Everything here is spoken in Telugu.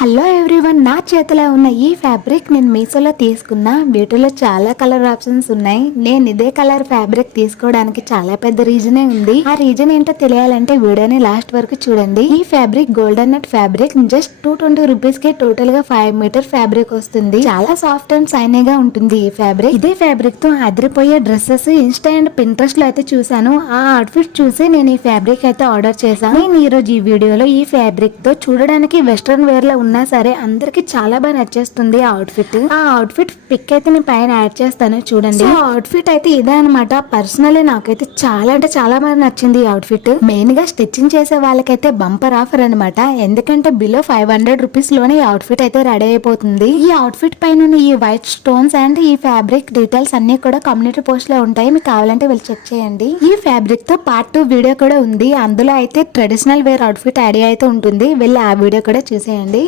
హలో ఎవ్రీవన్, నా చేతిలో ఉన్న ఈ ఫ్యాబ్రిక్ నేను మీషోలో తీసుకున్నా. వీటిలో చాలా కలర్ ఆప్షన్స్ ఉన్నాయి. నేను ఇదే కలర్ ఫ్యాబ్రిక్ తీసుకోవడానికి చాలా పెద్ద రీజనే ఉంది. ఆ రీజన్ ఏంటో తెలియాలంటే వీడియోని లాస్ట్ వరకు చూడండి. ఈ ఫ్యాబ్రిక్ గోల్డెన్ నట్ ఫ్యాబ్రిక్ జస్ట్ 220 రూపీస్ కి టోటల్ గా 5 మీటర్ ఫ్యాబ్రిక్ వస్తుంది. చాలా సాఫ్ట్ అండ్ షైనీగా ఉంటుంది ఈ ఫ్యాబ్రిక్. ఇదే ఫ్యాబ్రిక్ తో అదిరిపోయే డ్రెస్సెస్ ఇన్స్టా అండ్ పింట్రెస్ట్ లో అయితే చూసాను. ఆ అవుట్ఫిట్ చూసి నేను ఈ ఫ్యాబ్రిక్ అయితే ఆర్డర్ చేశాను. నేను ఈ రోజు ఈ వీడియోలో ఈ ఫ్యాబ్రిక్ తో చూడడానికి వెస్ట్రన్ వేర్ లో ఉన్నా సరే అందరికి చాలా బాగా నచ్చేస్తుంది ఆ అవుట్ఫిట్ పిక్ అయితే నేను పైన యాడ్ చేస్తాను చూడండి. ఆ అవుట్ఫిట్ అయితే ఇదే అనమాట. పర్సనల్లీ నాకైతే చాలా అంటే చాలా బాగా నచ్చింది ఈ అవుట్ఫిట్. మెయిన్ గా స్టిచ్చింగ్ చేసే వాళ్ళకైతే బంపర్ ఆఫర్ అనమాట. ఎందుకంటే బిలో 500 రూపీస్ లోనే ఈ అవుట్ఫిట్ అయితే రెడీ అయిపోతుంది. ఈ అవుట్ఫిట్ పైన ఈ వైట్ స్టోన్స్ అండ్ ఈ ఫ్యాబ్రిక్ డీటెయిల్స్ అన్ని కూడా కమ్యూనిటీ పోస్ట్ లో ఉంటాయి. మీకు కావాలంటే వెళ్ళి చెక్ చేయండి. ఈ ఫ్యాబ్రిక్ తో పార్ట్ 2 వీడియో కూడా ఉంది. అందులో అయితే ట్రెడిషనల్ వేర్ అవుట్ఫిట్ ఐడియా అయితే ఉంటుంది. వెళ్ళి ఆ వీడియో కూడా చూసేయండి.